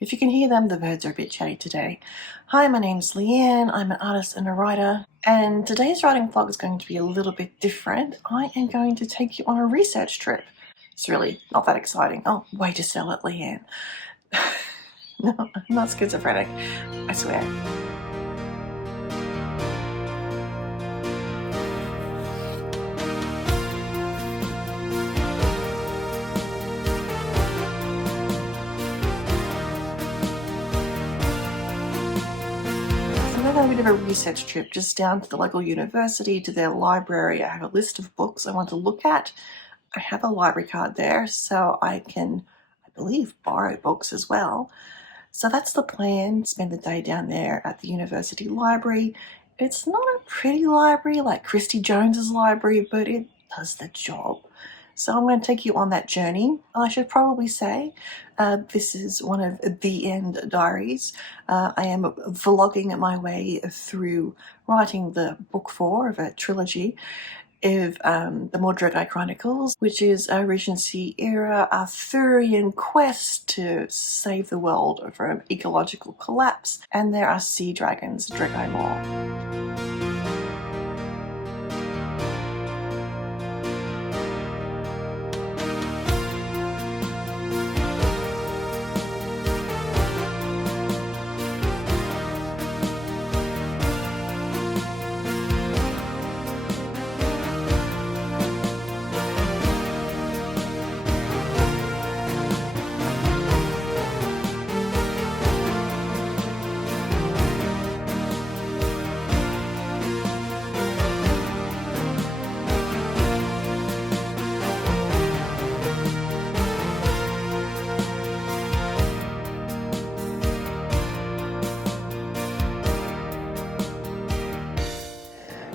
If you can hear them, the birds are a bit chatty today. Hi, my name's Leanne. I'm an artist and a writer, and today's writing vlog is going to be a little bit different. I am going to take you on a research trip. It's really not that exciting. Oh, way to sell it, Leanne. No, I'm not schizophrenic, I swear. So we're going to do a research trip just down to the local university, to their library. I have a list of books I want to look at. I have a library card there, so I can, I believe, borrow books as well. So that's the plan, spend the day down there at the university library. It's not a pretty library like Christy Jones's library, but it does the job. So I'm going to take you on that journey. I should probably say this is one of the End Diaries. I am vlogging my way through writing the book 4 of a trilogy of the Mordred Chronicles, which is a Regency-era Arthurian quest to save the world from ecological collapse, and there are sea dragons, dread no more.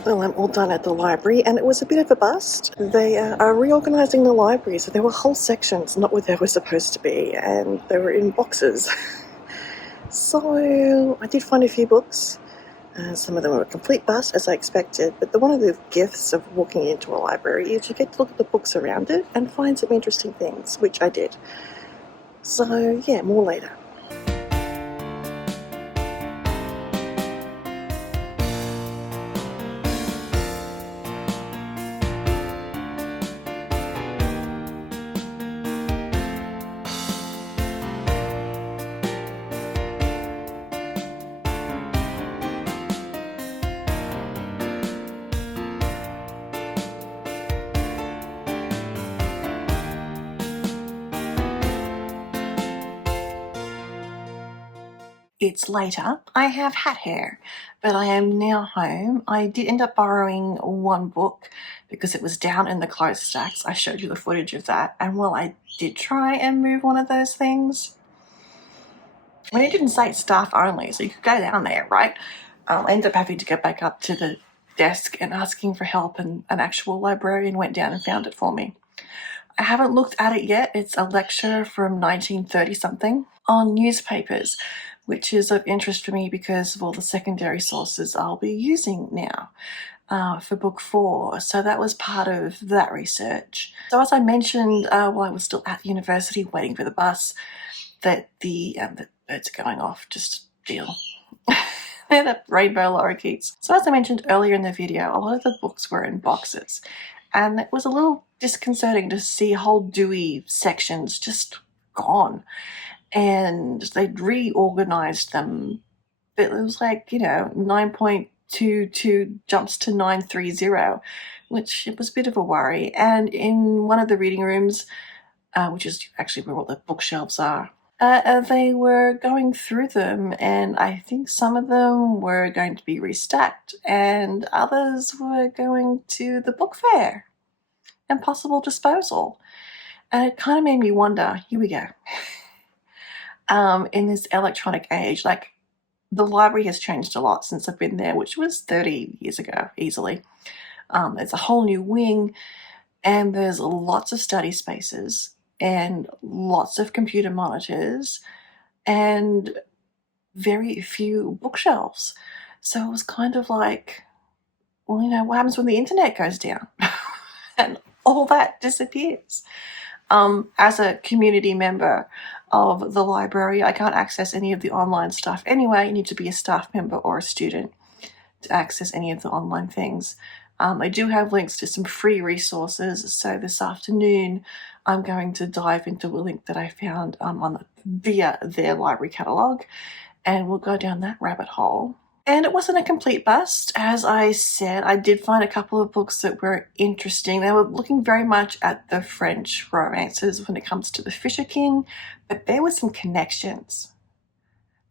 Well, I'm all done at the library, and it was a bit of a bust. They are reorganising the library, so there were whole sections not where they were supposed to be, and they were in boxes. So I did find a few books. Some of them were a complete bust, as I expected, but one of the gifts of walking into a library is you get to look at the books around it and find some interesting things, which I did. So yeah, more later. It's later. I have hat hair, but I am now home. I did end up borrowing one book because it was down in the clothes stacks. I showed you the footage of that. And while I did try and move one of those things, I mean, it didn't say staff only, so you could go down there, right? I ended up having to go back up to the desk and asking for help, and an actual librarian went down and found it for me. I haven't looked at it yet. It's a lecture from 1930-something on newspapers, which is of interest for me because of all the secondary sources I'll be using now for book 4. So that was part of that research. So as I mentioned while I was still at the university waiting for the bus, that the birds are going off, just deal. They're the rainbow lorikeets. So as I mentioned earlier in the video, a lot of the books were in boxes. And it was a little disconcerting to see whole Dewey sections just gone. And they'd reorganized them. It was like, 9.22 jumps to 930, which it was a bit of a worry. And in one of the reading rooms, which is actually where all the bookshelves are, they were going through them, and I think some of them were going to be restacked, and others were going to the book fair and possible disposal. And it kind of made me wonder, here we go, in this electronic age, like the library has changed a lot since I've been there, which was 30 years ago, easily. It's a whole new wing, and there's lots of study spaces and lots of computer monitors and very few bookshelves. So it was kind of like, well, what happens when the internet goes down? And all that disappears. As a community member, of the library. I can't access any of the online stuff anyway. You need to be a staff member or a student to access any of the online things. I do have links to some free resources, so this afternoon I'm going to dive into a link that I found via their library catalogue, and we'll go down that rabbit hole. And it wasn't a complete bust. As I said, I did find a couple of books that were interesting. They were looking very much at the French romances when it comes to the Fisher King, but there were some connections.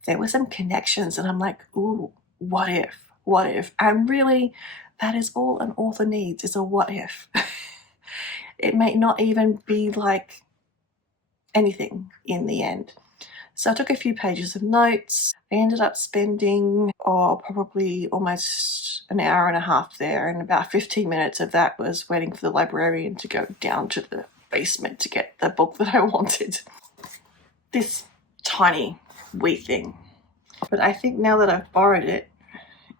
And I'm like, ooh, what if? What if? And really, that is all an author needs, is a what if. It may not even be like anything in the end. So I took a few pages of notes. I ended up spending probably almost an hour and a half there, and about 15 minutes of that was waiting for the librarian to go down to the basement to get the book that I wanted. This tiny wee thing. But I think now that I've borrowed it,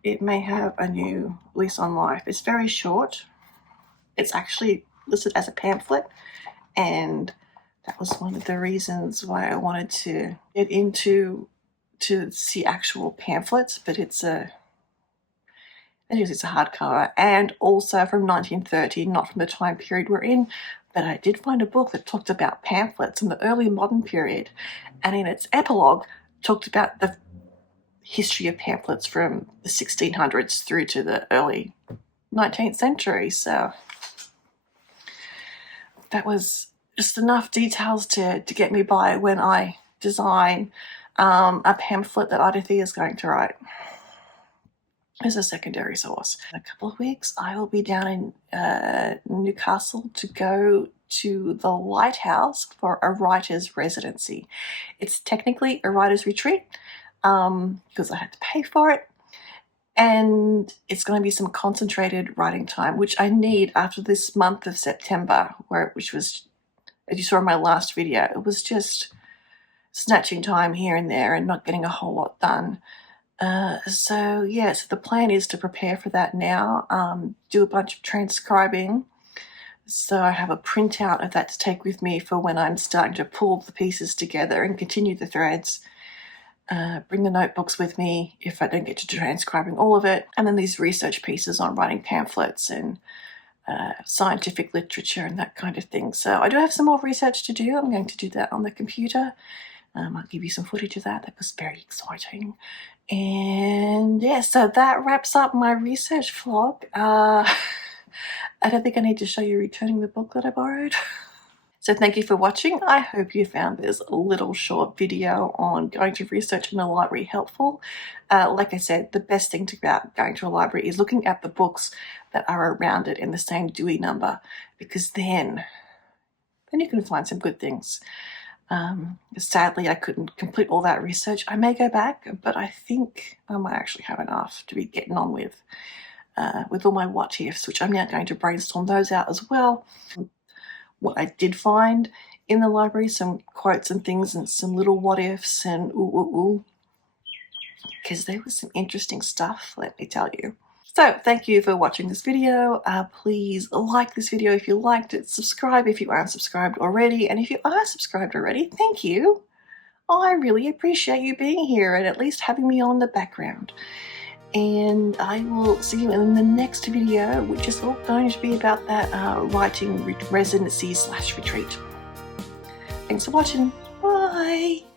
it may have a new lease on life. It's very short. It's actually listed as a pamphlet, and that was one of the reasons why I wanted to get into to see actual pamphlets, but it's a hardcover, and also from 1930, not from the time period we're in, but I did find a book that talked about pamphlets in the early modern period, and in its epilogue talked about the history of pamphlets from the 1600s through to the early 19th century. So that was just enough details to get me by when I design a pamphlet that Adathea is going to write as a secondary source. In a couple of weeks, I will be down in Newcastle to go to the Lighthouse for a writer's residency. It's technically a writer's retreat because I had to pay for it. And it's going to be some concentrated writing time, which I need after this month of September, which was, as you saw in my last video, it was just snatching time here and there and not getting a whole lot done. So the plan is to prepare for that now, do a bunch of transcribing. So I have a printout of that to take with me for when I'm starting to pull the pieces together and continue the threads. Bring the notebooks with me if I don't get to transcribing all of it. And then these research pieces on writing pamphlets and scientific literature and that kind of thing. So I do have some more research to do. I'm going to do that on the computer. I'll give you some footage of that. That was very exciting. And so that wraps up my research vlog. I don't think I need to show you returning the book that I borrowed. So thank you for watching. I hope you found this little short video on going to research in a library helpful. Like I said, the best thing about going to a library is looking at the books that are around it in the same Dewey number, because then you can find some good things. Sadly, I couldn't complete all that research. I may go back, but I think I might actually have enough to be getting on with all my what ifs, which I'm now going to brainstorm those out as well. What I did find in the library, some quotes and things and some little what ifs and because there was some interesting stuff, let me tell you. So thank you for watching this video. Please like this video if you liked it, subscribe if you aren't subscribed already, and if you are subscribed already, thank you. I really appreciate you being here and at least having me on the background. And I will see you in the next video, which is all going to be about that writing residency / retreat. Thanks for watching. Bye.